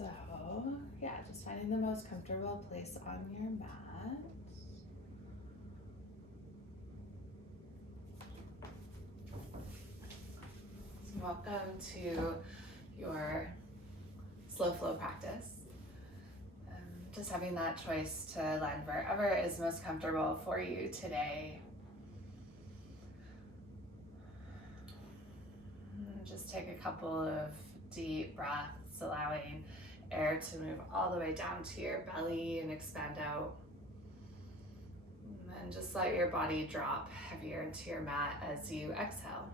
So, yeah, just finding the most comfortable place on your mat. So welcome to your slow flow practice. Just having that choice to land wherever is most comfortable for you today. Just take a couple of deep breaths, allowing air to move all the way down to your belly and expand out. And then just let your body drop heavier into your mat as you exhale.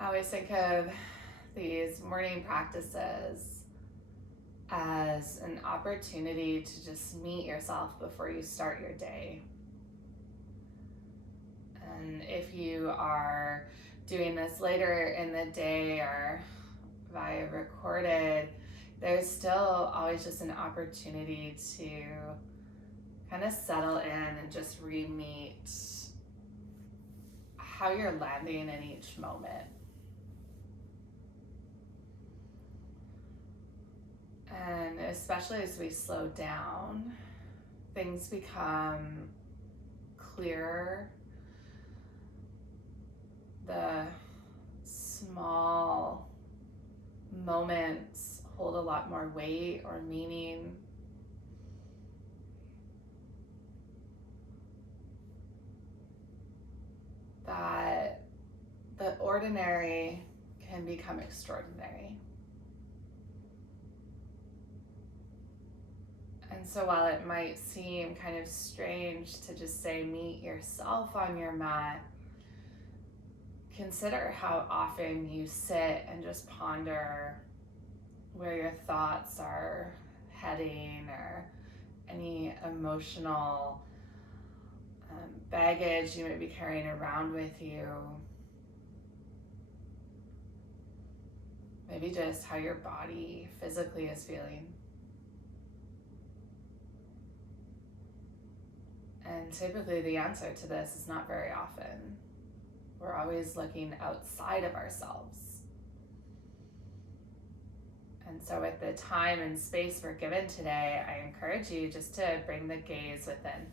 I always think of these morning practices as an opportunity to just meet yourself before you start your day. And if you are doing this later in the day or via recorded, there's still always just an opportunity to kind of settle in and just re-meet how you're landing in each moment. And especially as we slow down, things become clearer. The small moments hold a lot more weight or meaning. That the ordinary can become extraordinary. And so while it might seem kind of strange to just say meet yourself on your mat, consider how often you sit and just ponder where your thoughts are heading or any emotional baggage you may be carrying around with you. Maybe just how your body physically is feeling. And typically the answer to this is not very often. We're always looking outside of ourselves. And so with the time and space we're given today, I encourage you just to bring the gaze within.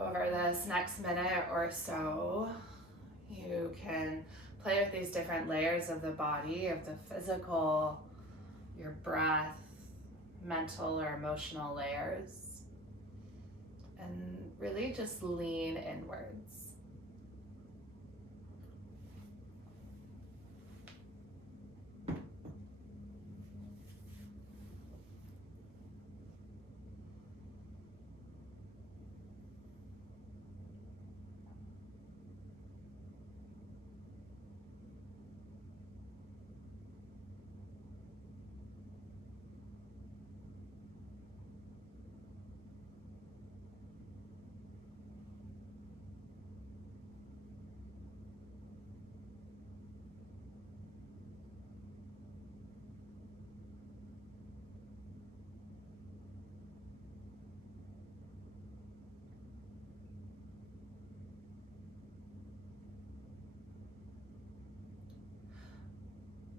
Over this next minute or so, you can play with these different layers of the body, of the physical, your breath, mental or emotional layers, and really just lean inwards.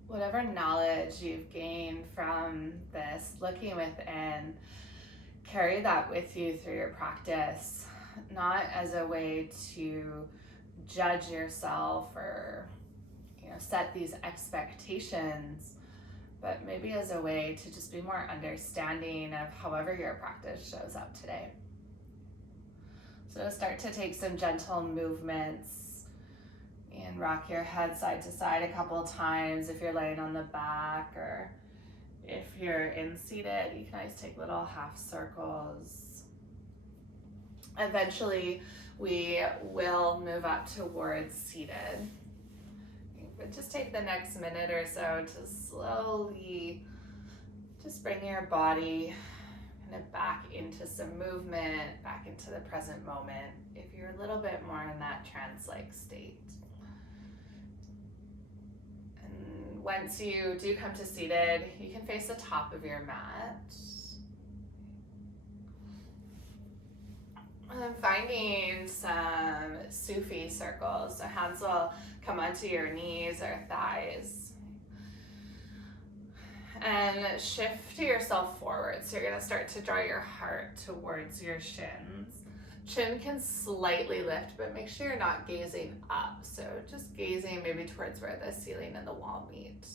Whatever knowledge you've gained from this, looking within, carry that with you through your practice, not as a way to judge yourself or set these expectations, but maybe as a way to just be more understanding of however your practice shows up today. So start to take some gentle movements and rock your head side to side a couple times if you're laying on the back, or if you're in seated, you can always take little half circles. Eventually, we will move up towards seated. But just take the next minute or so to slowly just bring your body kind of back into some movement, back into the present moment, if you're a little bit more in that trance-like state. And once you do come to seated, you can face the top of your mat. And then finding some Sufi circles. So hands will come onto your knees or thighs. And shift yourself forward. So you're gonna start to draw your heart towards your shins. Chin can slightly lift, but make sure you're not gazing up. So just gazing maybe towards where the ceiling and the wall meet.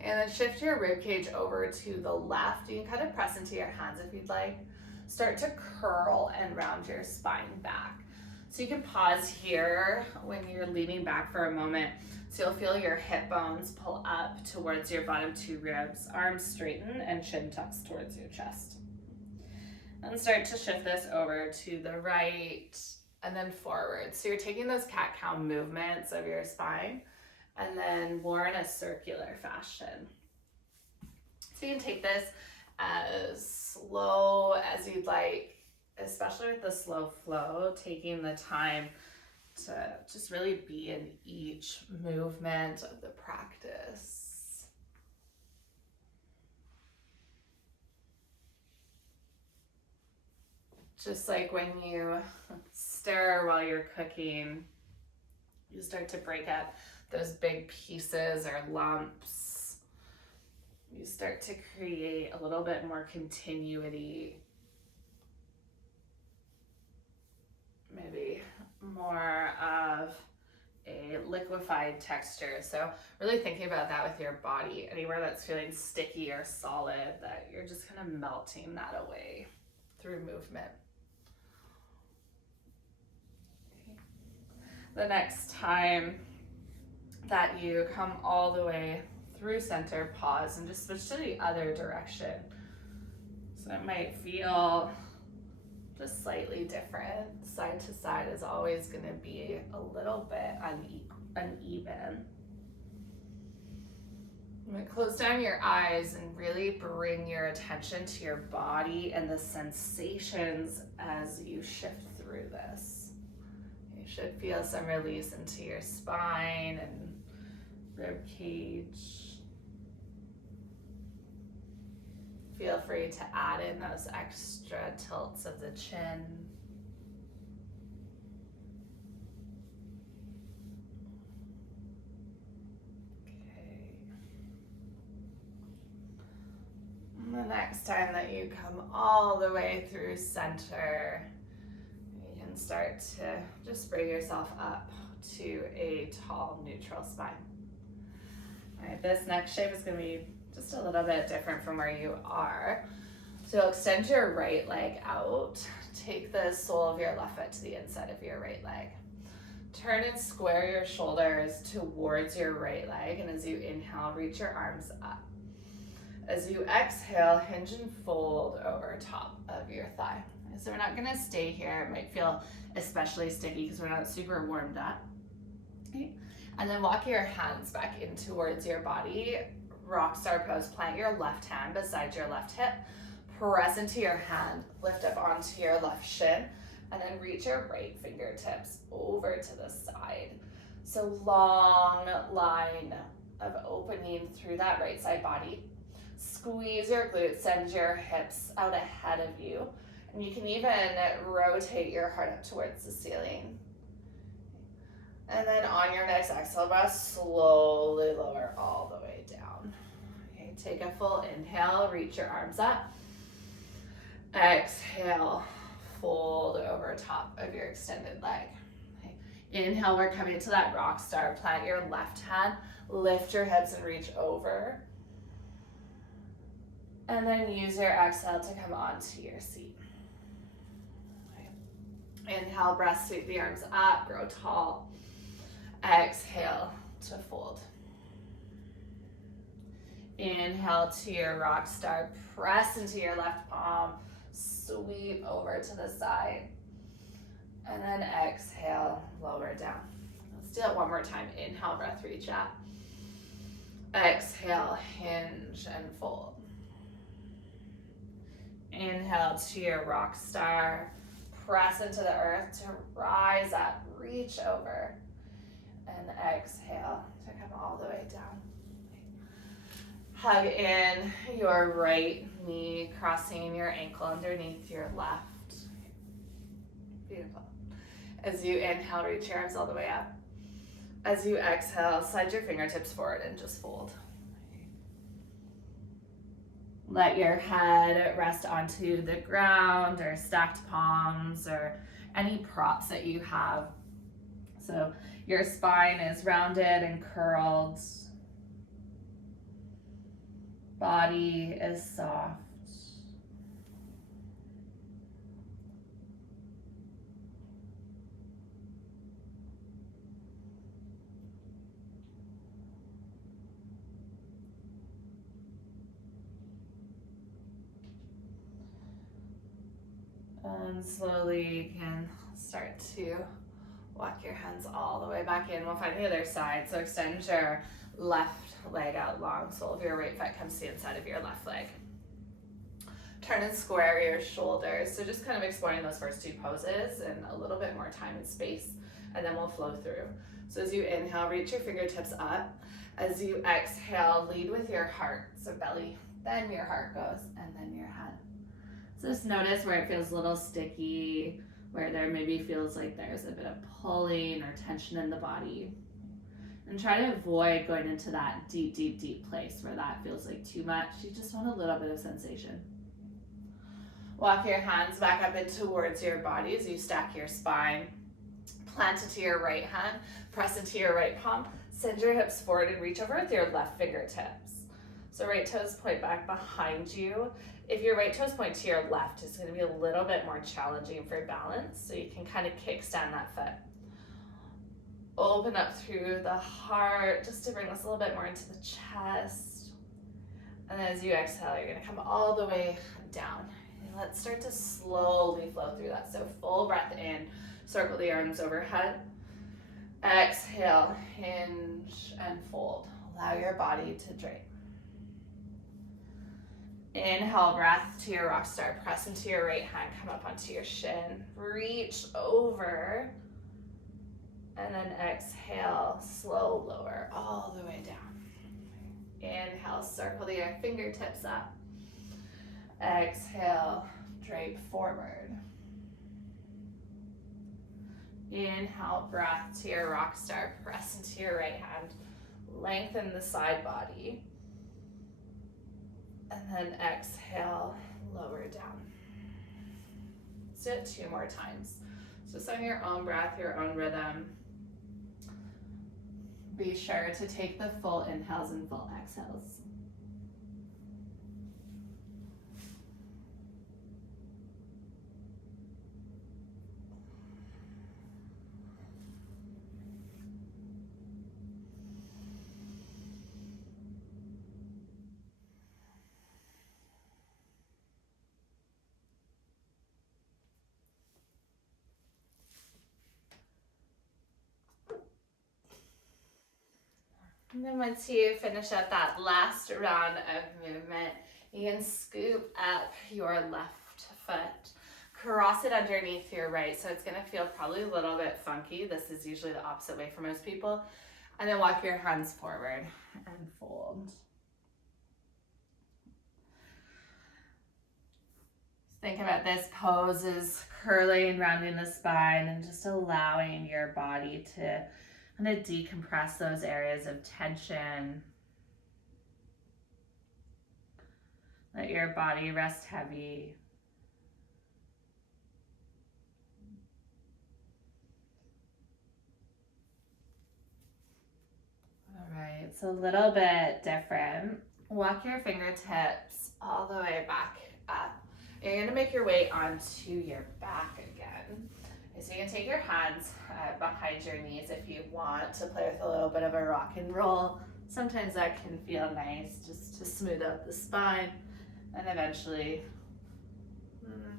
And then shift your rib cage over to the left. You can kind of press into your hands if you'd like. Start to curl and round your spine back. So you can pause here when you're leaning back for a moment. So you'll feel your hip bones pull up towards your bottom two ribs, arms straighten and chin tucks towards your chest. And start to shift this over to the right and then forward. So you're taking those cat-cow movements of your spine and then more in a circular fashion. So you can take this as slow as you'd like, especially with the slow flow, taking the time to just really be in each movement of the practice. Just like when you stir while you're cooking, you start to break up those big pieces or lumps. You start to create a little bit more continuity, maybe more of a liquefied texture. So really thinking about that with your body, anywhere that's feeling sticky or solid, that you're just kind of melting that away through movement. Okay. The next time that you come all the way through center, pause and just switch to the other direction. So it might feel just slightly different. Side to side is always going to be a little bit uneven. I'm going to close down your eyes and really bring your attention to your body and the sensations as you shift through this. You should feel some release into your spine and rib cage. Feel free to add in those extra tilts of the chin. Okay. And the next time that you come all the way through center, you can start to just bring yourself up to a tall, neutral spine. All right, this next shape is going to be just a little bit different from where you are. So extend your right leg out. Take the sole of your left foot to the inside of your right leg. Turn and square your shoulders towards your right leg. And as you inhale, reach your arms up. As you exhale, hinge and fold over top of your thigh. So we're not going to stay here. It might feel especially sticky because we're not super warmed up. Okay. And then walk your hands back in towards your body. Rock star pose, plant your left hand beside your left hip, press into your hand, lift up onto your left shin, and then reach your right fingertips over to the side. So long line of opening through that right side body. Squeeze your glutes, send your hips out ahead of you, and you can even rotate your heart up towards the ceiling. And then on your next exhale breath, slowly lower all the way down. Okay, take a full inhale, reach your arms up. Exhale, fold over top of your extended leg. Okay. Inhale, we're coming to that rock star. Plant your left hand, lift your hips and reach over. And then use your exhale to come onto your seat. Okay. Inhale, breast sweep the arms up, grow tall. Exhale to fold. Inhale to your rock star, press into your left palm, sweep over to the side, and then exhale, lower down. Let's do it one more time. Inhale, breath, reach up. Exhale, hinge and fold. Inhale to your rock star. Press into the earth to rise up, reach over. And exhale to come all the way down. Hug in your right knee, crossing your ankle underneath your left. Beautiful. As you inhale, reach your arms all the way up. As you exhale, slide your fingertips forward and just fold. Let your head rest onto the ground or stacked palms or any props that you have. So your spine is rounded and curled. Body is soft. And slowly you can start to walk your hands all the way back in. We'll find the other side. So extend your left leg out long. Sole of your right foot comes to the inside of your left leg. Turn and square your shoulders. So just kind of exploring those first two poses and a little bit more time and space, and then we'll flow through. So as you inhale, reach your fingertips up. As you exhale, lead with your heart. So belly, then your heart goes, and then your head. So just notice where it feels a little sticky, where there maybe feels like there's a bit of pulling or tension in the body. And try to avoid going into that deep, deep, deep place where that feels like too much. You just want a little bit of sensation. Walk your hands back up and towards your body as you stack your spine. Plant it to your right hand, press into your right palm, send your hips forward and reach over with your left fingertips. So right toes point back behind you. If your right toes point to your left, it's going to be a little bit more challenging for balance, so you can kind of kickstand that foot. Open up through the heart just to bring us a little bit more into the chest. And then as you exhale, you're going to come all the way down. And let's start to slowly flow through that. So full breath in, circle the arms overhead. Exhale, hinge and fold. Allow your body to drape. Inhale, breath to your rock star. Press into your right hand, come up onto your shin. Reach over. And then exhale, slow lower all the way down. Inhale, circle the fingertips up. Exhale, drape forward. Inhale, breath to your rock star. Press into your right hand. Lengthen the side body. And then exhale, lower down. Let's do it 2 more times. Just on your own breath, your own rhythm. Be sure to take the full inhales and full exhales. And then once you finish up that last round of movement, you can scoop up your left foot, cross it underneath your right. So it's gonna feel probably a little bit funky. This is usually the opposite way for most people. And then walk your hands forward and fold. Think about this pose as curling, rounding the spine, and just allowing your body to kind of decompress those areas of tension. Let your body rest heavy. All right, it's a little bit different. Walk your fingertips all the way back up. You're gonna make your way onto your back again. So you can take your hands behind your knees if you want to play with a little bit of a rock and roll. Sometimes that can feel nice just to smooth out the spine, and eventually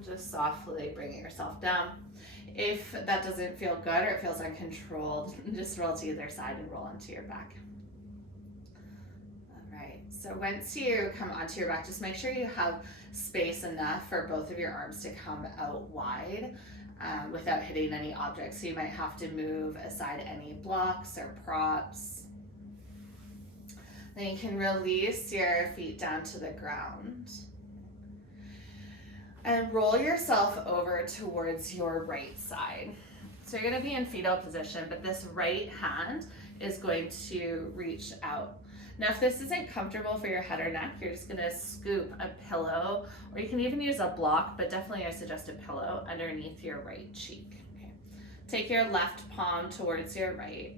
just softly bringing yourself down. If that doesn't feel good or it feels uncontrolled, just roll to either side and roll onto your back. All right, right, so once you come onto your back, just make sure you have space enough for both of your arms to come out wide without hitting any objects. So you might have to move aside any blocks or props. Then you can release your feet down to the ground. And roll yourself over towards your right side. So you're gonna be in fetal position, but this right hand is going to reach out. Now, if this isn't comfortable for your head or neck, you're just gonna scoop a pillow, or you can even use a block, but definitely I suggest a pillow underneath your right cheek. Okay. Take your left palm towards your right.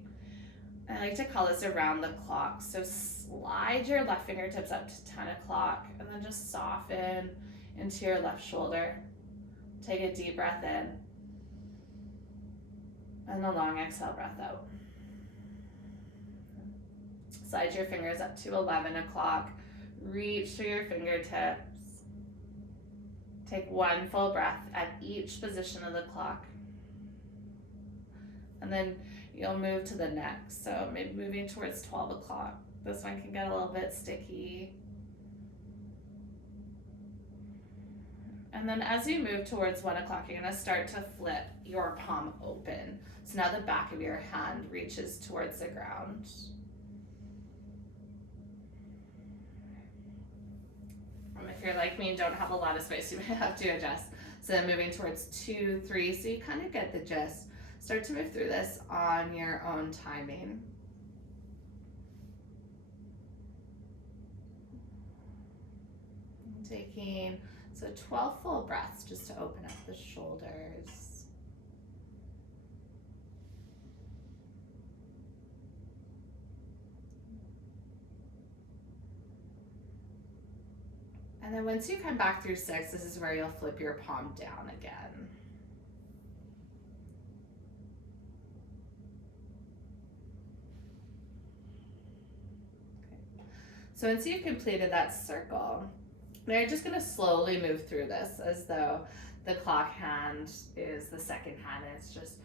I like to call this around the clock. So slide your left fingertips up to 10 o'clock and then just soften into your left shoulder. Take a deep breath in and a long exhale breath out. Slide your fingers up to 11 o'clock. Reach through your fingertips. Take one full breath at each position of the clock. And then you'll move to the next. So maybe moving towards 12 o'clock. This one can get a little bit sticky. And then as you move towards 1 o'clock, you're gonna start to flip your palm open. So now the back of your hand reaches towards the ground. If you're like me and don't have a lot of space, you may have to adjust. So then moving towards 2, 3, so you kind of get the gist. Start to move through this on your own timing. Taking, so 12 full breaths just to open up the shoulders. And then once you come back through 6, this is where you'll flip your palm down again. Okay. So once you've completed that circle, now you're just gonna slowly move through this as though the clock hand is the second hand. And it's just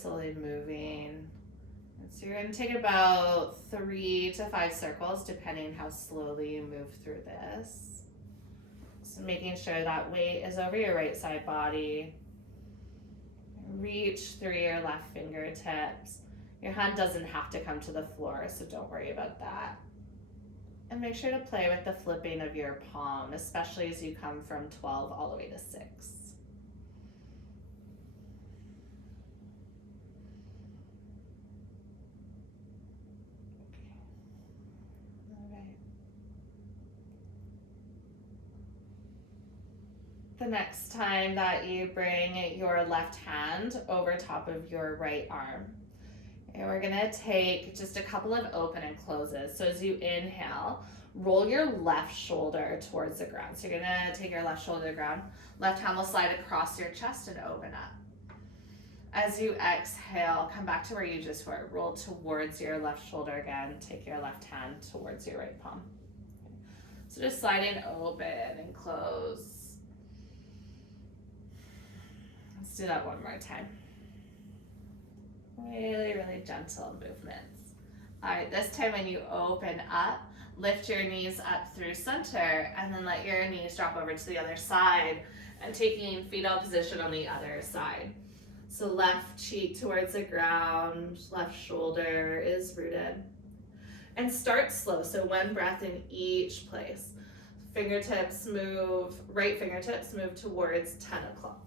slowly moving. So you're gonna take about 3 to 5 circles, depending how slowly you move through this. So making sure that weight is over your right side body. Reach through your left fingertips. Your hand doesn't have to come to the floor, so don't worry about that. And make sure to play with the flipping of your palm, especially as you come from 12 all the way to 6. The next time that you bring your left hand over top of your right arm, and we're gonna take just a couple of open and closes. So as you inhale, roll your left shoulder towards the ground. So you're gonna take your left shoulder to the ground, left hand will slide across your chest and open up. As you exhale, come back to where you just were. Roll towards your left shoulder again, take your left hand towards your right palm. So just sliding open and close. Let's do that one more time. Really gentle movements. All right, this time when you open up, lift your knees up through center and then let your knees drop over to the other side and taking fetal position on the other side. So left cheek towards the ground, left shoulder is rooted. And start slow, so one breath in each place. Fingertips move, right fingertips move towards 10 o'clock.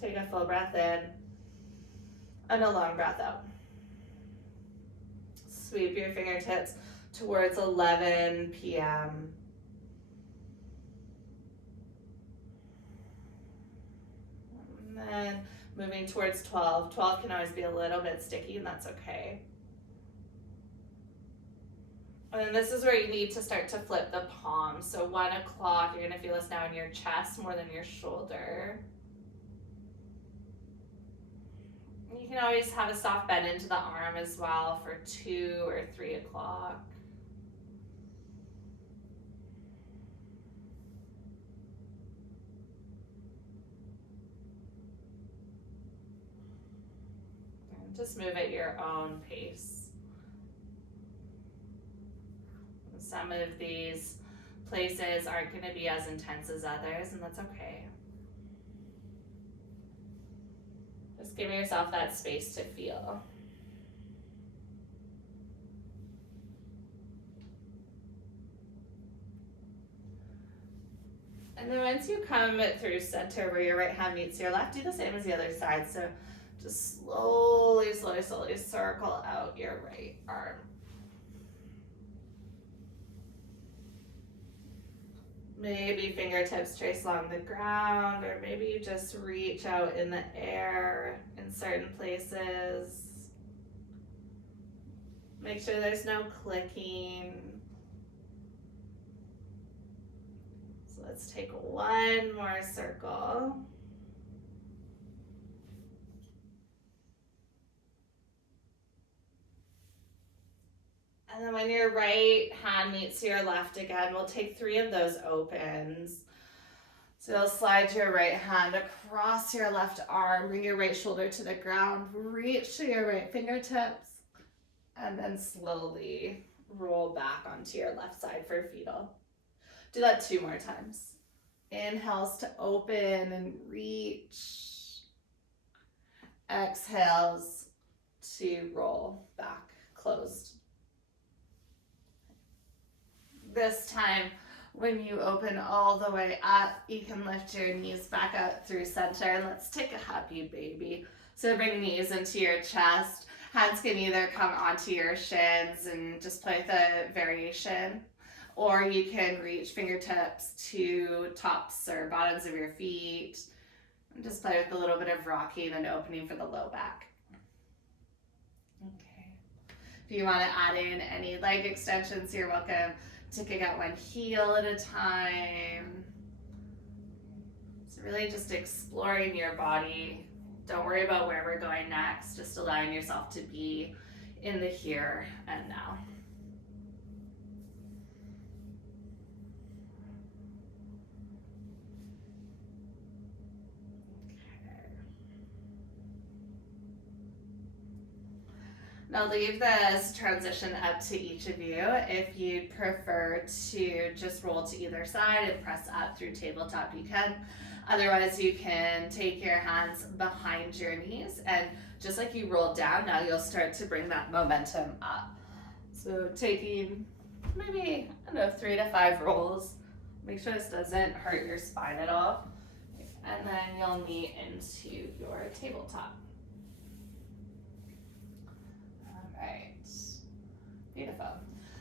Take a full breath in and a long breath out. Sweep your fingertips towards 11 p.m. And then moving towards 12. 12 can always be a little bit sticky, and that's okay. And then this is where you need to start to flip the palm. So 1 o'clock, you're gonna feel this now in your chest more than your shoulder. You can always have a soft bend into the arm as well for 2 or 3 o'clock. And just move at your own pace. Some of these places aren't going to be as intense as others, and that's okay. Just give yourself that space to feel. And then once you come through center where your right hand meets your left, do the same as the other side. So just slowly, slowly, slowly circle out your right arm. Maybe fingertips trace along the ground, or maybe you just reach out in the air in certain places. Make sure there's no clicking. So let's take one more circle. And then when your right hand meets your left again, we'll take 3 of those opens. So you'll slide your right hand across your left arm, bring your right shoulder to the ground, reach to your right fingertips, and then slowly roll back onto your left side for fetal. Do that 2 more times. Inhales to open and reach. Exhales to roll back, closed. This time, when you open all the way up, you can lift your knees back out through center, and let's take a happy baby. So bring knees into your chest. Hands can either come onto your shins and just play with a variation, or you can reach fingertips to tops or bottoms of your feet and just play with a little bit of rocking and opening for the low back. Okay. If you want to add in any leg extensions, you're welcome to kick out one heel at a time. So really just exploring your body. Don't worry about where we're going next, just allowing yourself to be in the here and now. Now leave this transition up to each of you. If you'd prefer to just roll to either side and press up through tabletop, you can. Otherwise, you can take your hands behind your knees, and just like you rolled down, now you'll start to bring that momentum up. So taking maybe, 3 to 5 rolls. Make sure this doesn't hurt your spine at all. And then you'll knee into your tabletop. Right, beautiful.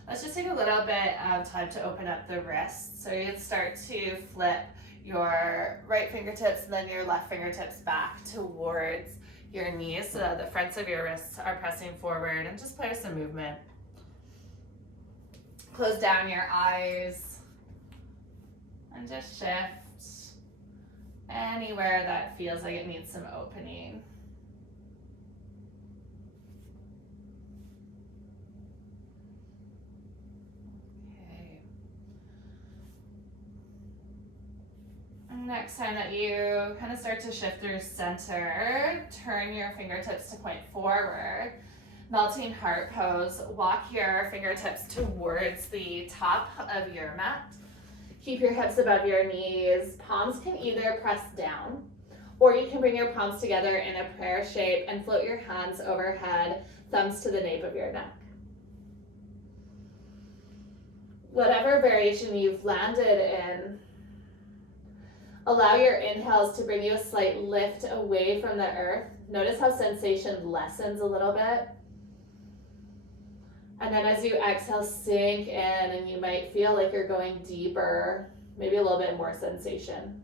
Let's just take a little bit of time to open up the wrists. So you can start to flip your right fingertips and then your left fingertips back towards your knees so that the fronts of your wrists are pressing forward, and just play with some movement. Close down your eyes and just shift anywhere that feels like it needs some opening. Next time that you kind of start to shift through center, turn your fingertips to point forward. Melting heart pose. Walk your fingertips towards the top of your mat. Keep your hips above your knees. Palms can either press down, or you can bring your palms together in a prayer shape and float your hands overhead, thumbs to the nape of your neck. Whatever variation you've landed in, allow your inhales to bring you a slight lift away from the earth. Notice how sensation lessens a little bit. And then as you exhale, sink in, and you might feel like you're going deeper, maybe a little bit more sensation.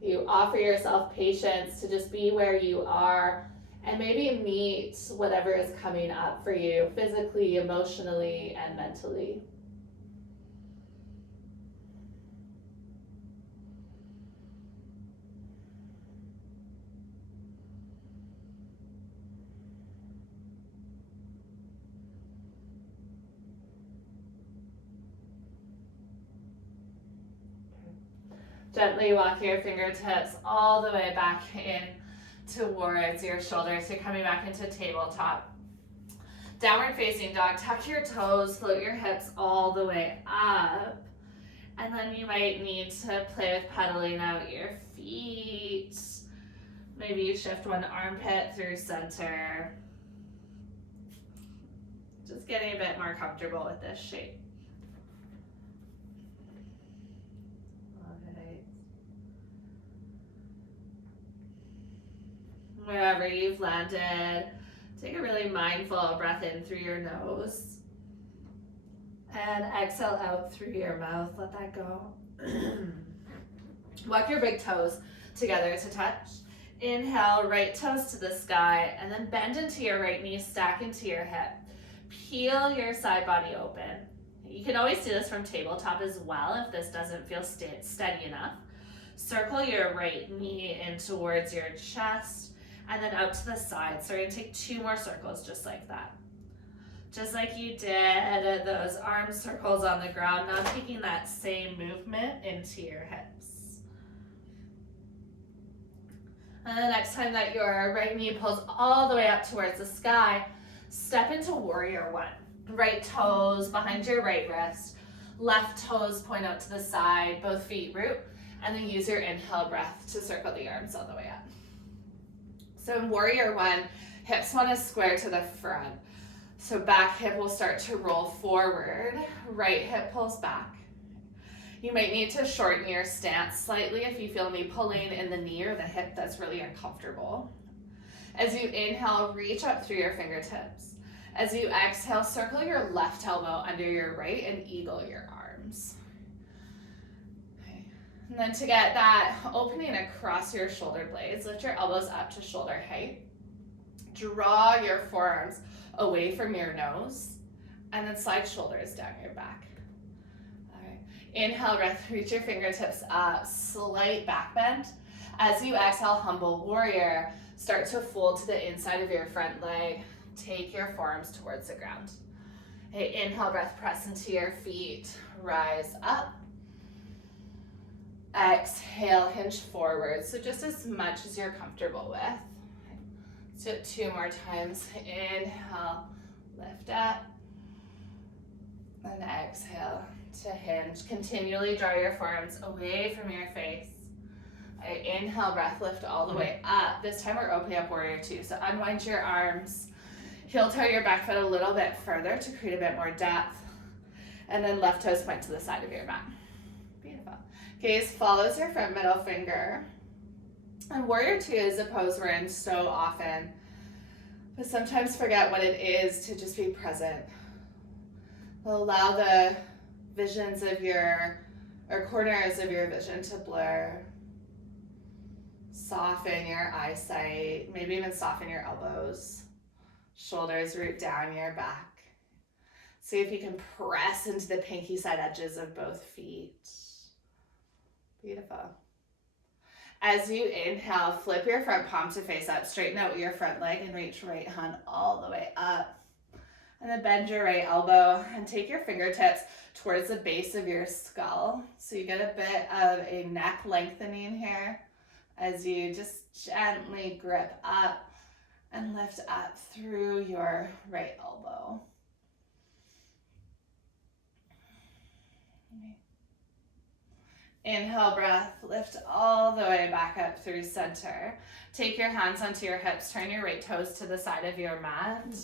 You offer yourself patience to just be where you are and maybe meet whatever is coming up for you physically, emotionally, and mentally. Gently walk your fingertips all the way back in towards your shoulders. You're coming back into tabletop. Downward facing dog, tuck your toes, float your hips all the way up. And then you might need to play with pedaling out your feet. Maybe you shift one armpit through center. Just getting a bit more comfortable with this shape. Alright. Wherever you've landed, take a really mindful breath in through your nose. And exhale out through your mouth. Let that go. Walk your big toes together to touch. Inhale, right toes to the sky, and then bend into your right knee, stack into your hip. Peel your side body open. You can always do this from tabletop as well if this doesn't feel steady enough. Circle your right knee in towards your chest and then out to the side. So we're going to take 2 more circles just like that. Just like you did those arm circles on the ground, now taking that same movement into your hips. And the next time that your right knee pulls all the way up towards the sky, step into warrior one. Right toes behind your right wrist, left toes point out to the side, both feet root, and then use your inhale breath to circle the arms all the way up. So in warrior one, hips want to square to the front. So back hip will start to roll forward, right hip pulls back. You might need to shorten your stance slightly if you feel me pulling in the knee or the hip that's really uncomfortable. As you inhale, reach up through your fingertips. As you exhale, circle your left elbow under your right and eagle your arms. Okay. And then to get that opening across your shoulder blades, lift your elbows up to shoulder height. Draw your forearms away from your nose, and then slide shoulders down your back. All right. Inhale, breath, reach your fingertips up, slight back bend. As you exhale, humble warrior, start to fold to the inside of your front leg. Take your forearms towards the ground. Okay, inhale, breath, press into your feet, rise up. Exhale, hinge forward, so just as much as you're comfortable with. Let's do it 2 more times. Inhale, lift up. And exhale to hinge. Continually draw your forearms away from your face. Right, inhale, breath, lift all the way up. This time we're opening up warrior two. So unwind your arms. Heel toe your back foot a little bit further to create a bit more depth. And then left toes point to the side of your mat. Beautiful. Gaze follows your front middle finger. And warrior two is a pose we're in so often, but sometimes forget what it is to just be present. Allow the visions of or corners of your vision to blur. Soften your eyesight, maybe even soften your elbows. Shoulders root down your back. See if you can press into the pinky side edges of both feet. Beautiful. As you inhale, flip your front palm to face up, straighten out your front leg and reach right hand all the way up. And then bend your right elbow and take your fingertips towards the base of your skull. So you get a bit of a neck lengthening here as you just gently grip up and lift up through your right elbow. Okay. Inhale, breath, lift all the way back up through center. Take your hands onto your hips, turn your right toes to the side of your mat.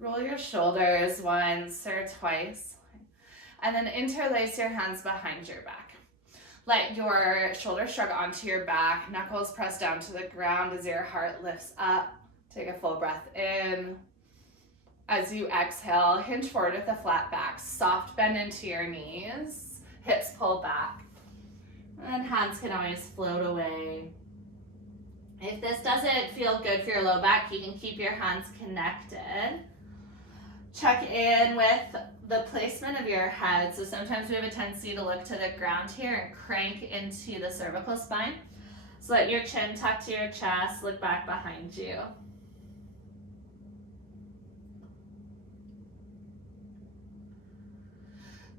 Roll your shoulders once or twice. And then interlace your hands behind your back. Let your shoulders shrug onto your back, knuckles press down to the ground as your heart lifts up. Take a full breath in. As you exhale, hinge forward with a flat back. Soft bend into your knees. Hips pull back. And hands can always float away. If this doesn't feel good for your low back, you can keep your hands connected. Check in with the placement of your head. So sometimes we have a tendency to look to the ground here and crank into the cervical spine. So let your chin tuck to your chest, look back behind you.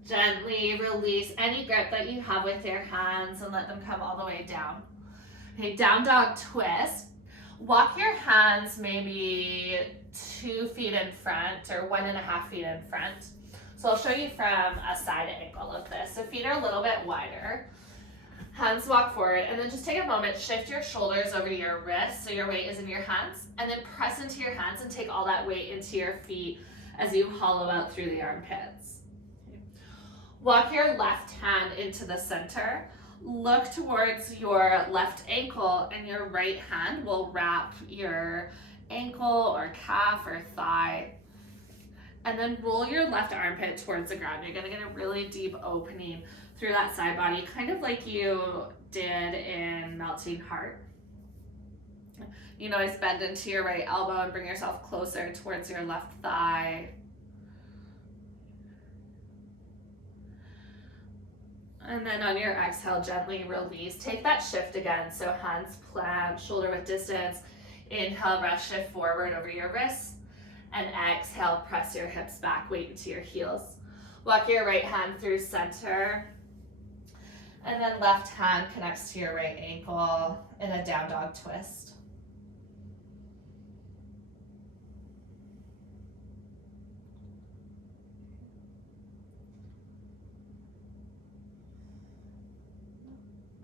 Gently release any grip that you have with your hands and let them come all the way down. Okay, down dog twist. Walk your hands maybe 2 feet in front or 1.5 feet in front. So I'll show you from a side angle of this. So feet are a little bit wider. Hands walk forward, and then just take a moment, shift your shoulders over to your wrists so your weight is in your hands, and then press into your hands and take all that weight into your feet as you hollow out through the armpits. Walk your left hand into the center. Look towards your left ankle, and your right hand will wrap your ankle or calf or thigh. And then roll your left armpit towards the ground. You're gonna get a really deep opening through that side body, kind of like you did in Melting Heart. You know, always bend into your right elbow and bring yourself closer towards your left thigh. And then on your exhale, gently release. Take that shift again. So hands plant, shoulder width distance. Inhale, rest, shift forward over your wrists. And exhale, press your hips back, weight into your heels. Walk your right hand through center. And then left hand connects to your right ankle in a down dog twist.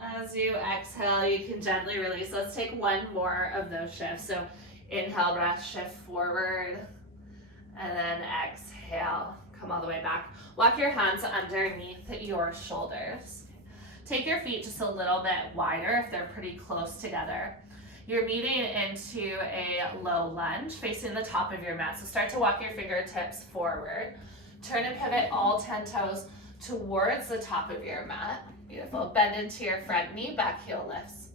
As you exhale, you can gently release. Let's take one more of those shifts. So inhale, rest, shift forward. And then exhale, come all the way back. Walk your hands underneath your shoulders. Take your feet just a little bit wider if they're pretty close together. You're meeting into a low lunge facing the top of your mat. So start to walk your fingertips forward. Turn and pivot all 10 toes towards the top of your mat. Beautiful. Bend into your front knee, back heel lifts.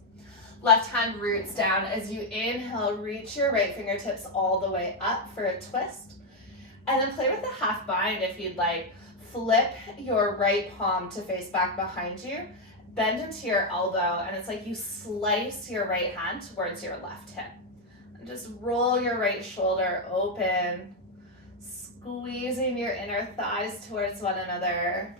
Left hand roots down. As you inhale, reach your right fingertips all the way up for a twist. And then play with the half bind if you'd like. Flip your right palm to face back behind you. Bend into your elbow, and it's like you slice your right hand towards your left hip. And just roll your right shoulder open, squeezing your inner thighs towards one another.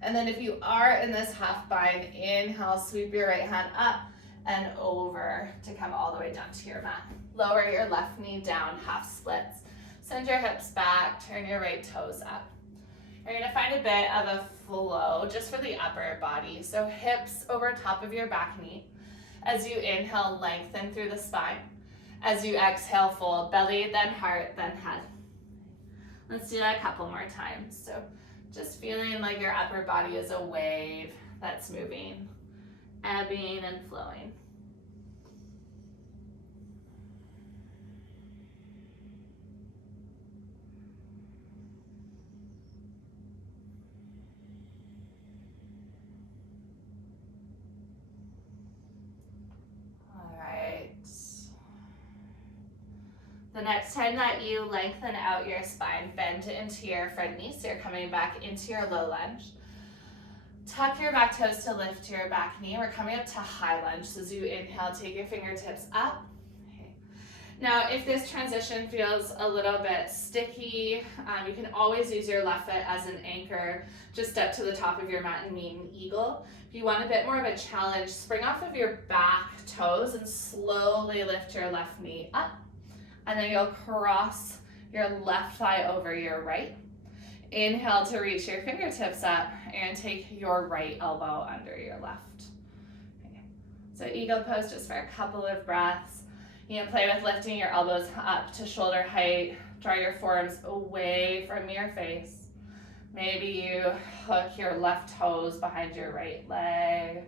And then if you are in this half bind, inhale, sweep your right hand up and over to come all the way down to your mat. Lower your left knee down, half splits. Send your hips back, turn your right toes up. You're gonna find a bit of a flow just for the upper body. So hips over top of your back knee. As you inhale, lengthen through the spine. As you exhale, fold belly, then heart, then head. Let's do that a couple more times. So just feeling like your upper body is a wave that's moving, ebbing and flowing. The next time that you lengthen out your spine, bend into your front knee, so you're coming back into your low lunge. Tuck your back toes to lift your back knee. We're coming up to high lunge. So as you inhale, take your fingertips up. Okay. Now, if this transition feels a little bit sticky, you can always use your left foot as an anchor. Just step to the top of your mat and meet an eagle. If you want a bit more of a challenge, spring off of your back toes and slowly lift your left knee up. And then you'll cross your left thigh over your right. Inhale to reach your fingertips up and take your right elbow under your left. Okay. So eagle pose just for a couple of breaths. You can play with lifting your elbows up to shoulder height. Draw your forearms away from your face. Maybe you hook your left toes behind your right leg.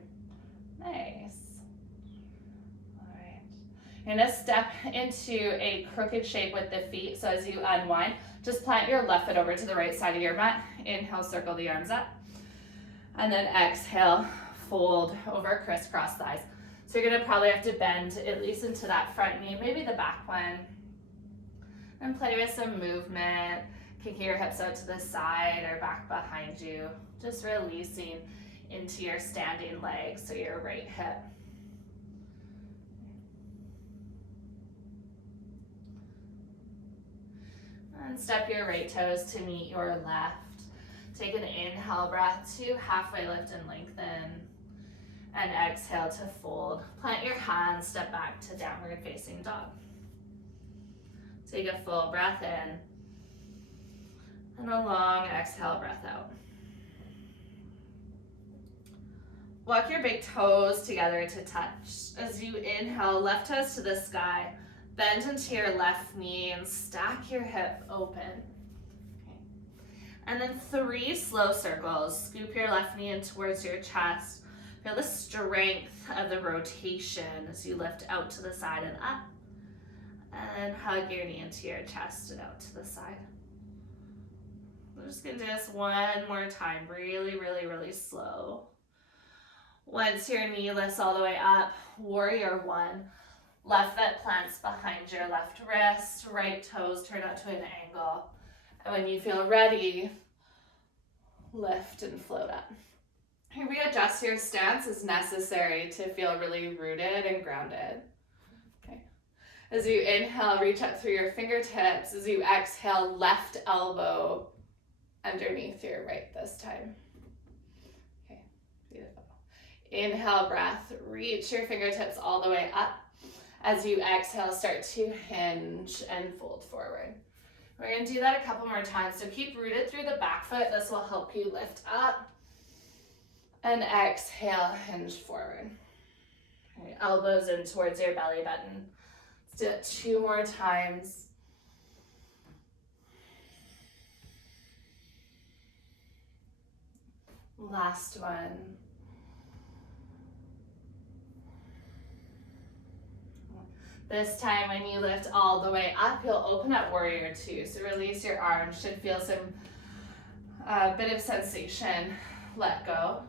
Nice. You're gonna step into a crooked shape with the feet. So as you unwind, just plant your left foot over to the right side of your mat. Inhale, circle the arms up. And then exhale, fold over, crisscross thighs. So you're gonna probably have to bend at least into that front knee, maybe the back one. And play with some movement, kicking your hips out to the side or back behind you. Just releasing into your standing leg, so your right hip. And step your right toes to meet your left. Take an inhale breath to halfway lift and lengthen. And exhale to fold. Plant your hands, step back to downward facing dog. Take a full breath in and a long exhale breath out. Walk your big toes together to touch. As you inhale, left toes to the sky. Bend into your left knee and stack your hip open. Okay. And then 3 slow circles. Scoop your left knee in towards your chest. Feel the strength of the rotation as you lift out to the side and up. And hug your knee into your chest and out to the side. We're just gonna do this one more time. Really, really, really slow. Once your knee lifts all the way up, warrior 1. Left foot plants behind your left wrist, right toes turn out to an angle. And when you feel ready, lift and float up. Here, readjust your stance as necessary to feel really rooted and grounded. Okay. As you inhale, reach up through your fingertips. As you exhale, left elbow underneath your right this time. Okay, beautiful. Inhale, breath. Reach your fingertips all the way up. As you exhale, start to hinge and fold forward. We're going to do that a couple more times. So keep rooted through the back foot. This will help you lift up. And exhale, hinge forward. All right, elbows in towards your belly button. Let's do it 2 more times. Last one. This time when you lift all the way up, you'll open up warrior 2. So release your arms, should feel some bit of sensation, let go.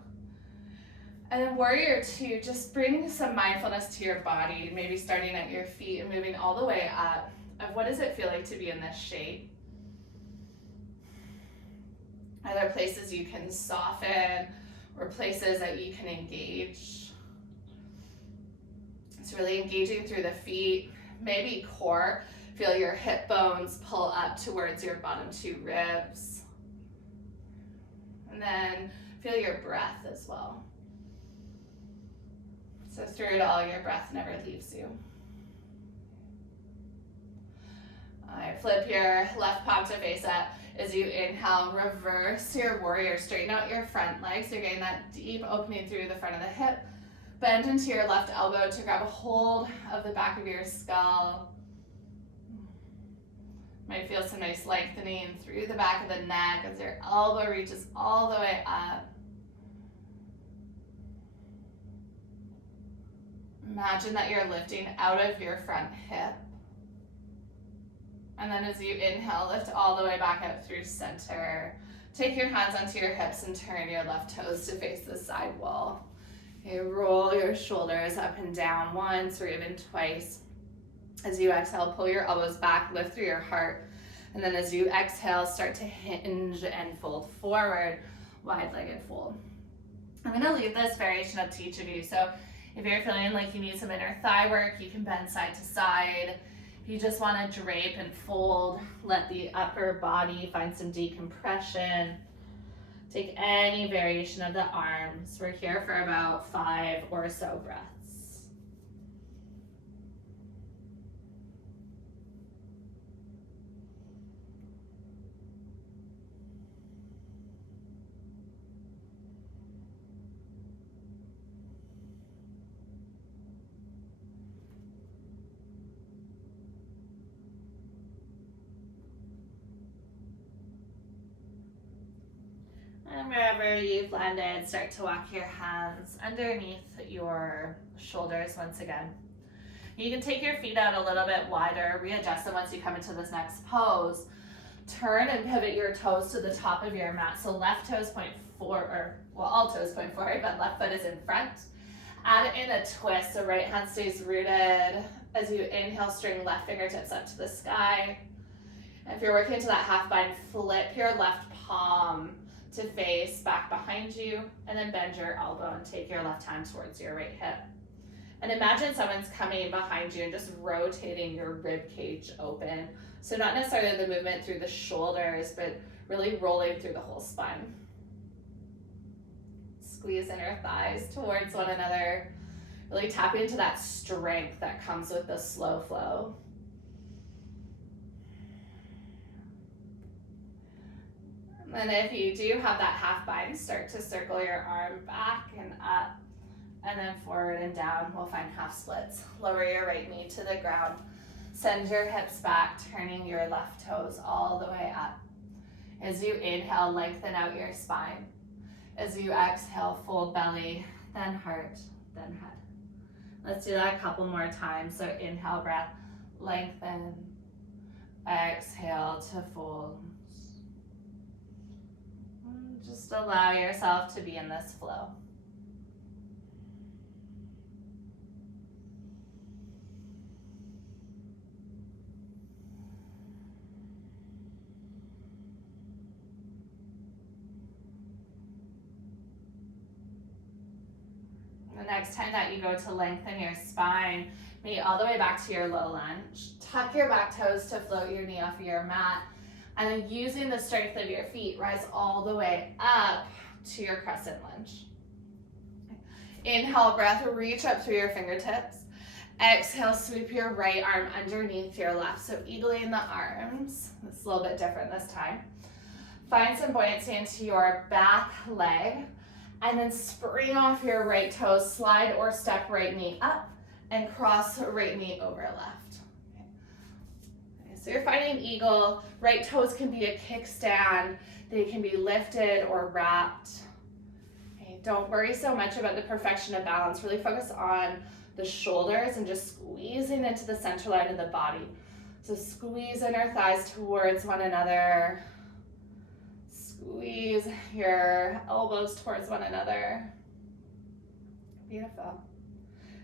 And then warrior 2, just bring some mindfulness to your body, maybe starting at your feet and moving all the way up. Of what does it feel like to be in this shape? Are there places you can soften or places that you can engage? It's really engaging through the feet, maybe core. Feel your hip bones pull up towards your bottom 2 ribs. And then feel your breath as well. So through it all, your breath never leaves you. All right, flip your left palm to face up. As you inhale, reverse your warrior. Straighten out your front legs. You're getting that deep opening through the front of the hip. Bend into your left elbow to grab a hold of the back of your skull. Might feel some nice lengthening through the back of the neck as your elbow reaches all the way up. Imagine that you're lifting out of your front hip. And then as you inhale, lift all the way back up through center. Take your hands onto your hips and turn your left toes to face the side wall. Okay, roll your shoulders up and down once or even twice. As you exhale, pull your elbows back, lift through your heart. And then as you exhale, start to hinge and fold forward, wide-legged fold. I'm gonna leave this variation up to each of you. So if you're feeling like you need some inner thigh work, you can bend side to side. If you just wanna drape and fold, let the upper body find some decompression. Take any variation of the arms. We're here for about 5 or so breaths. And wherever you've landed, start to walk your hands underneath your shoulders once again. You can take your feet out a little bit wider, readjust them once you come into this next pose. Turn and pivot your toes to the top of your mat. So left toes point forward, or well, all toes point forward, but left foot is in front. Add in a twist, so right hand stays rooted. As you inhale, string left fingertips up to the sky. And if you're working into that half bind, flip your left palm to face back behind you, and then bend your elbow and take your left hand towards your right hip. And imagine someone's coming behind you and just rotating your rib cage open. So not necessarily the movement through the shoulders, but really rolling through the whole spine. Squeeze inner thighs towards one another. Really tap into that strength that comes with the slow flow. And if you do have that half bind, start to circle your arm back and up, and then forward and down. We'll find half splits. Lower your right knee to the ground. Send your hips back, turning your left toes all the way up. As you inhale, lengthen out your spine. As you exhale, fold belly, then heart, then head. Let's do that a couple more times. So inhale, breath, lengthen. Exhale to fold. Just allow yourself to be in this flow. The next time that you go to lengthen your spine, meet all the way back to your low lunge. Tuck your back toes to float your knee off of your mat. And then using the strength of your feet, rise all the way up to your crescent lunge. Inhale, breath, reach up through your fingertips. Exhale, sweep your right arm underneath your left. So eagling the arms. It's a little bit different this time. Find some buoyancy into your back leg. And then spring off your right toes, slide or step right knee up, and cross right knee over left. Okay, so you're finding eagle. Right toes can be a kickstand. They can be lifted or wrapped. Okay, don't worry so much about the perfection of balance. Really focus on the shoulders and just squeezing into the center line of the body. So squeeze inner thighs towards one another. Squeeze your elbows towards one another. Beautiful.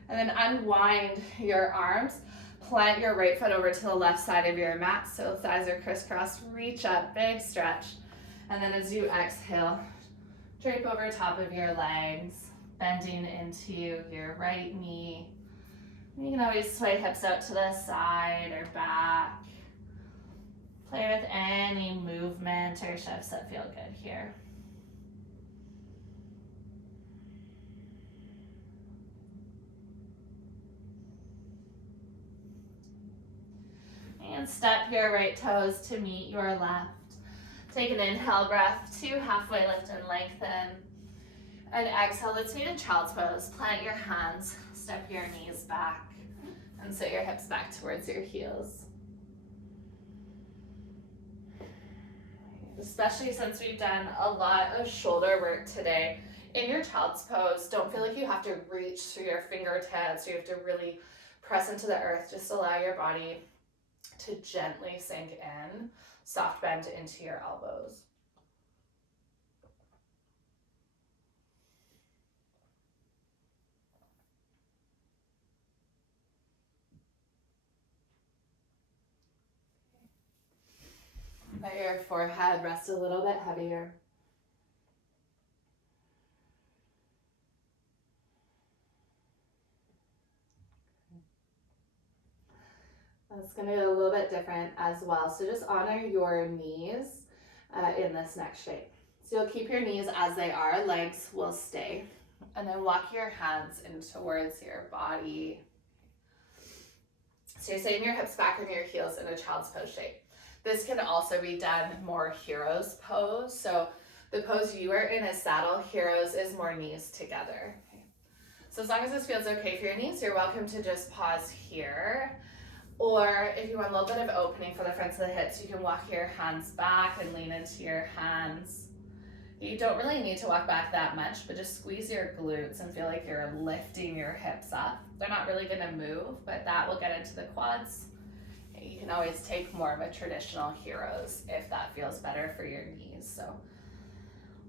And then unwind your arms. Plant your right foot over to the left side of your mat. So thighs are crisscrossed. Reach up, big stretch. And then as you exhale, drape over top of your legs, bending into your right knee. You can always sway hips out to the side or back. Play with any movement or shifts that feel good here. And step your right toes to meet your left. Take an inhale breath to halfway lift and lengthen. And exhale, let's meet in child's pose. Plant your hands, step your knees back, and sit your hips back towards your heels. Especially since we've done a lot of shoulder work today. In your child's pose, don't feel like you have to reach through your fingertips, you have to really press into the earth. Just allow your body to gently sink in, soft bend into your elbows. Let your forehead rest a little bit heavier. It's going to be a little bit different as well. So just honor your knees in this next shape. So you'll keep your knees as they are, legs will stay. And then walk your hands in towards your body. So you're sitting your hips back and your heels in a child's pose shape. This can also be done more hero's pose. So the pose you are in is saddle. Hero's is more knees together. Okay. So as long as this feels okay for your knees, you're welcome to just pause here. Or if you want a little bit of opening for the fronts of the hips, you can walk your hands back and lean into your hands. You don't really need to walk back that much, but just squeeze your glutes and feel like you're lifting your hips up. They're not really gonna move, but that will get into the quads. You can always take more of a traditional hero's if that feels better for your knees. So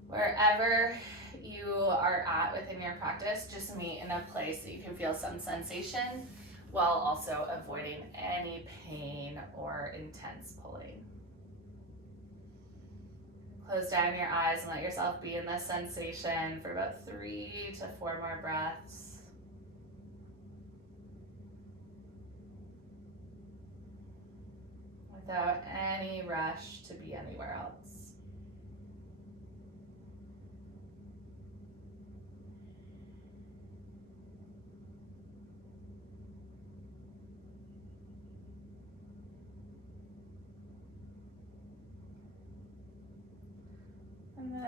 wherever you are at within your practice, just meet in a place that you can feel some sensation while also avoiding any pain or intense pulling. Close down your eyes and let yourself be in this sensation for about 3 to 4 more breaths. Without any rush to be anywhere else.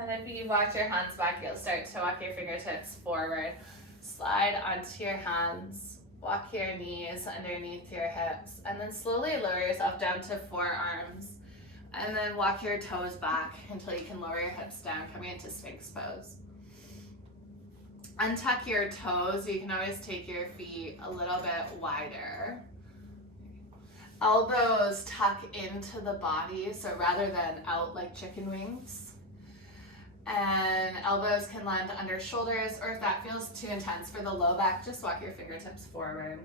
And if you walk your hands back, you'll start to walk your fingertips forward. Slide onto your hands. Walk your knees underneath your hips. And then slowly lower yourself down to forearms. And then walk your toes back until you can lower your hips down, coming into Sphinx pose. Untuck your toes. You can always take your feet a little bit wider. Elbows tuck into the body, so rather than out like chicken wings. And elbows can land under shoulders, or if that feels too intense for the low back, just walk your fingertips forward.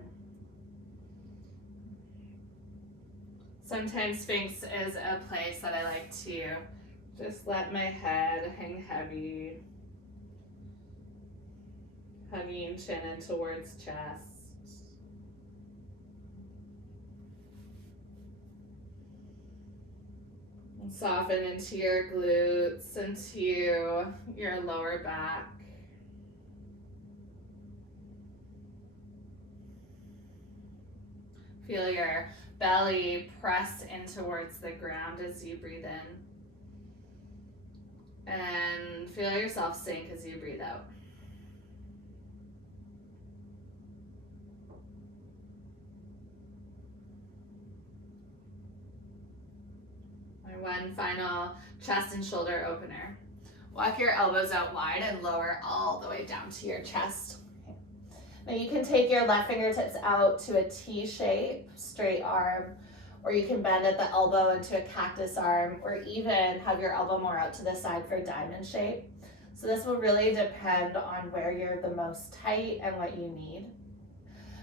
Sometimes Sphinx is a place that I like to just let my head hang heavy, hugging chin in towards chest. And soften into your glutes, into your lower back. Feel your belly press in towards the ground as you breathe in. And feel yourself sink as you breathe out. And one final chest and shoulder opener. Walk your elbows out wide and lower all the way down to your chest. Now you can take your left fingertips out to a T shape, straight arm, or you can bend at the elbow into a cactus arm, or even have your elbow more out to the side for diamond shape. So this will really depend on where you're the most tight and what you need.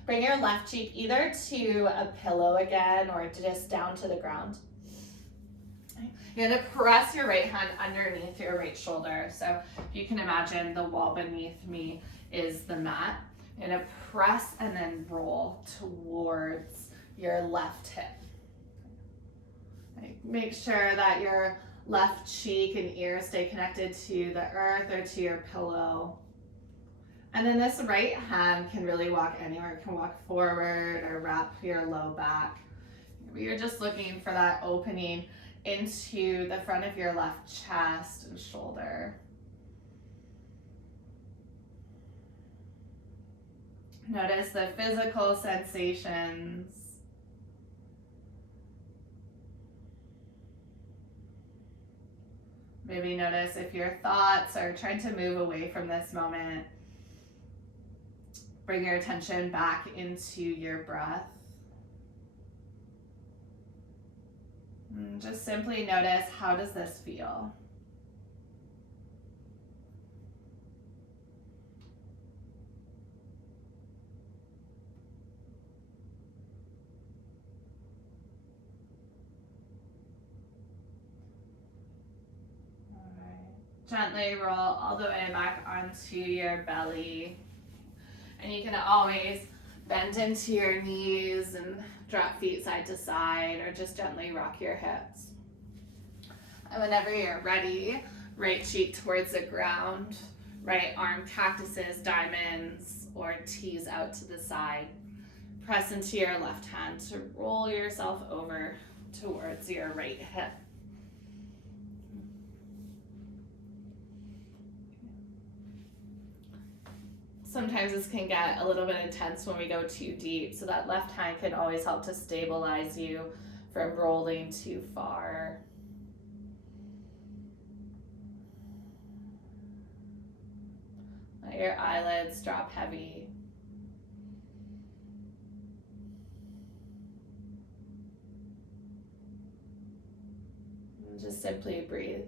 Bring your left cheek either to a pillow again, or just down to the ground. You're gonna press your right hand underneath your right shoulder. So if you can imagine, the wall beneath me is the mat. You're gonna press and then roll towards your left hip. Make sure that your left cheek and ear stay connected to the earth or to your pillow. And then this right hand can really walk anywhere. It can walk forward or wrap your low back. You're just looking for that opening into the front of your left chest and shoulder. Notice the physical sensations. Maybe notice if your thoughts are trying to move away from this moment. Bring your attention back into your breath. And just simply notice, how does this feel? Gently roll all the way back onto your belly. And you can always bend into your knees and drop feet side to side, or just gently rock your hips. And whenever you're ready, right cheek towards the ground, right arm cactuses, diamonds, or T's out to the side. Press into your left hand to roll yourself over towards your right hip. Sometimes this can get a little bit intense when we go too deep, so that left hand can always help to stabilize you from rolling too far. Let your eyelids drop heavy. And just simply breathe.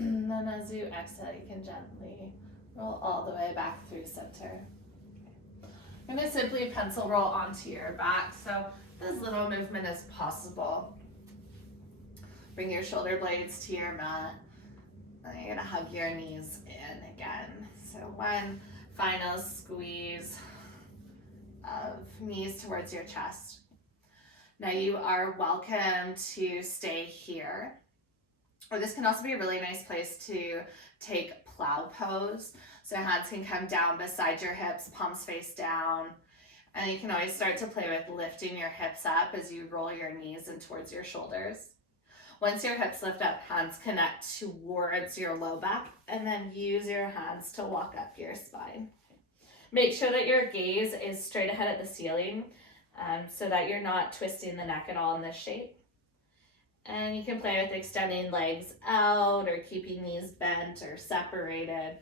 And then as you exhale, you can gently roll all the way back through center. I'm going to simply pencil roll onto your back, so as little movement as possible. Bring your shoulder blades to your mat. And you're gonna hug your knees in again. So one final squeeze of knees towards your chest. Now you are welcome to stay here, or this can also be a really nice place to take plow pose. So hands can come down beside your hips, palms face down, and you can always start to play with lifting your hips up as you roll your knees in towards your shoulders. Once your hips lift up, hands connect towards your low back, and then use your hands to walk up your spine. Make sure that your gaze is straight ahead at the ceiling, so that you're not twisting the neck at all in this shape. And you can play with extending legs out or keeping knees bent or separated.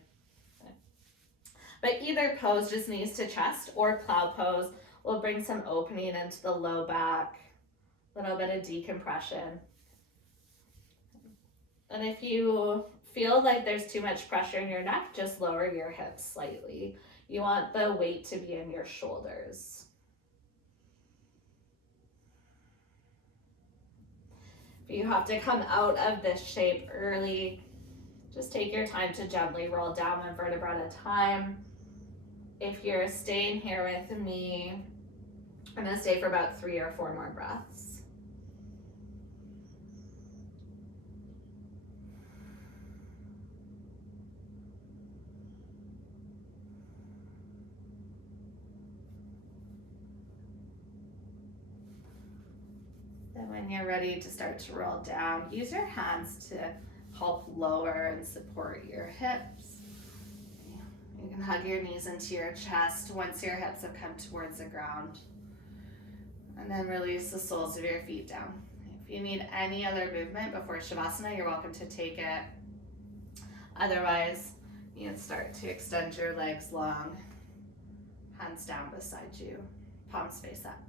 But either pose, just knees to chest, or plow pose, will bring some opening into the low back, a little bit of decompression. And if you feel like there's too much pressure in your neck, just lower your hips slightly. You want the weight to be in your shoulders. If you have to come out of this shape early, just take your time to gently roll down one vertebra at a time. If you're staying here with me, I'm gonna stay for about 3 or 4 more breaths. Then when you're ready to start to roll down, use your hands to help lower and support your hips. You can hug your knees into your chest once your hips have come towards the ground. And then release the soles of your feet down. If you need any other movement before Shavasana, you're welcome to take it. Otherwise, you can start to extend your legs long, hands down beside you, palms face up.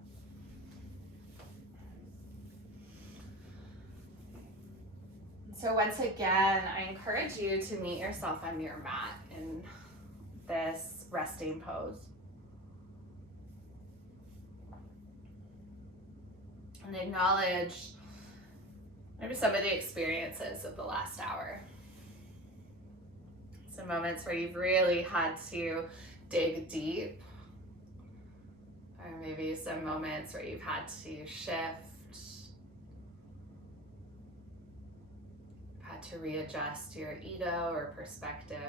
So once again, I encourage you to meet yourself on your mat in this resting pose. And acknowledge maybe some of the experiences of the last hour. Some moments where you've really had to dig deep. Or maybe some moments where you've had to shift. Had to readjust your ego or perspective.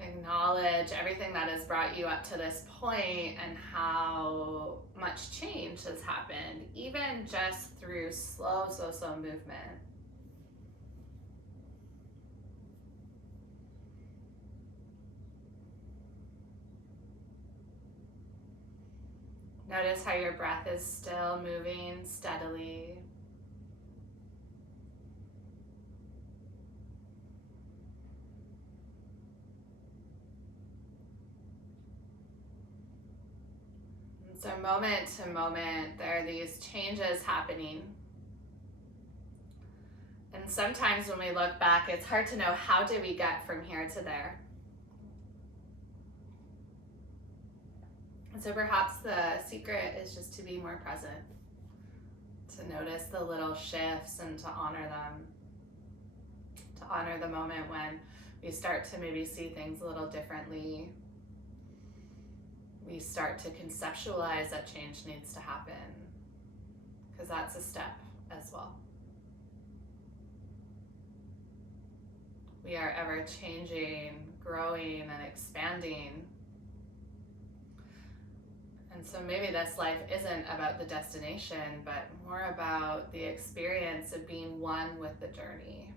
Acknowledge everything that has brought you up to this point and how much change has happened, even just through slow movement. Notice how your breath is still moving steadily. And so moment to moment, there are these changes happening. And sometimes when we look back, it's hard to know, how did we get from here to there? So perhaps the secret is just to be more present, to notice the little shifts and to honor them, to honor the moment when we start to maybe see things a little differently. We start to conceptualize that change needs to happen, because that's a step as well. We are ever changing, growing, and expanding. And so maybe this life isn't about the destination, but more about the experience of being one with the journey.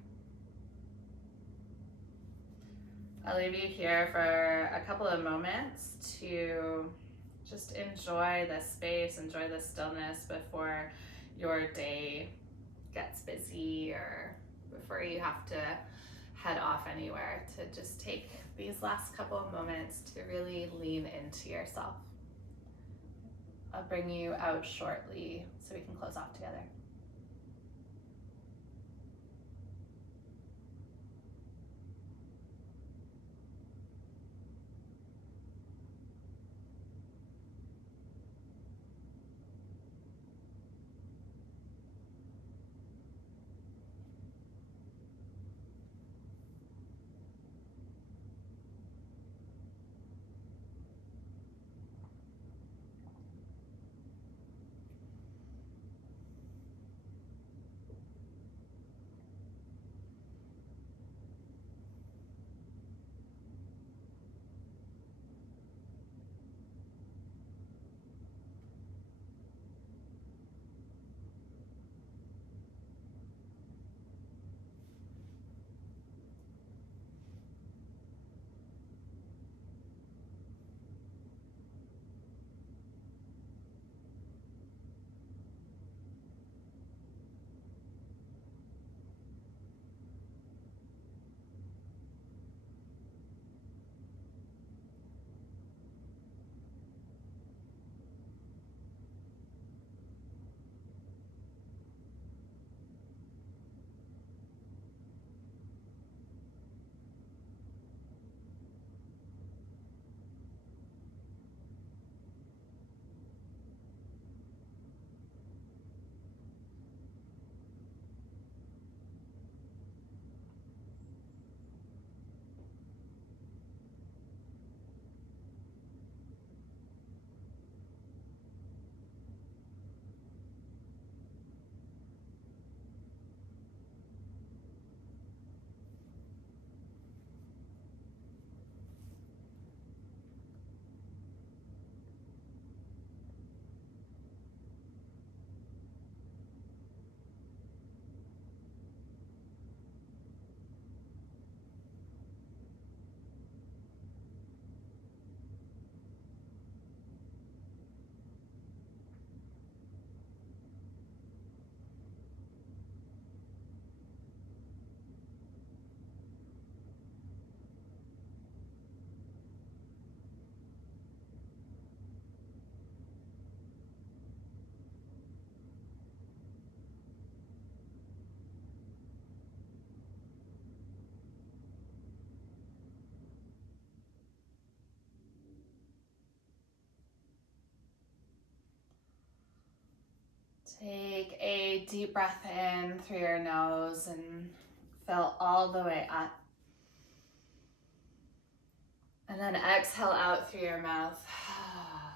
I'll leave you here for a couple of moments to just enjoy the space, enjoy the stillness before your day gets busy or before you have to head off anywhere, to just take these last couple of moments to really lean into yourself. I'll bring you out shortly so we can close off together. Take a deep breath in through your nose and fill all the way up. And then exhale out through your mouth.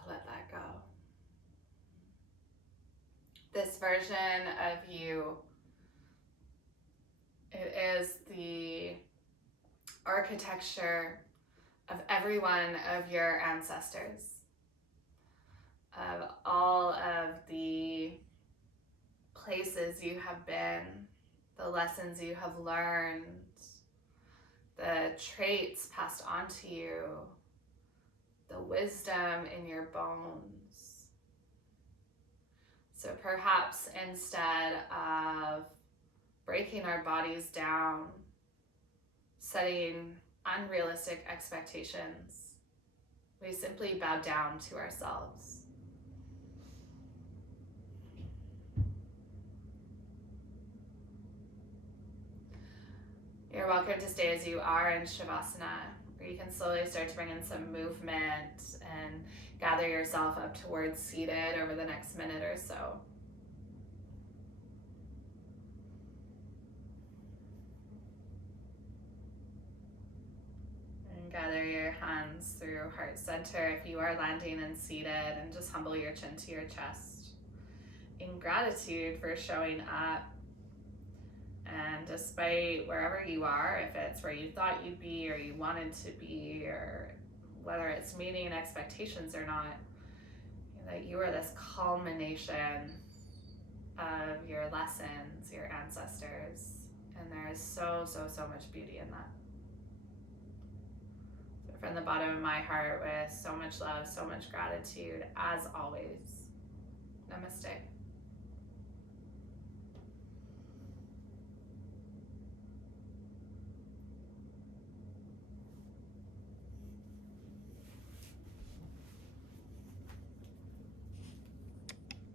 Let that go. This version of you, it is the architecture of every one of your ancestors, of all of the places you have been, the lessons you have learned, the traits passed on to you, the wisdom in your bones. So perhaps instead of breaking our bodies down, setting unrealistic expectations, we simply bow down to ourselves. You're welcome to stay as you are in Shavasana, where you can slowly start to bring in some movement and gather yourself up towards seated over the next minute or so. And gather your hands through heart center if you are landing and seated, and just humble your chin to your chest in gratitude for showing up. And despite wherever you are, if it's where you thought you'd be or you wanted to be, or whether it's meeting expectations or not, that you are this culmination of your lessons, your ancestors, and there is so much beauty in that. So from the bottom of my heart, with so much love, so much gratitude, as always, namaste.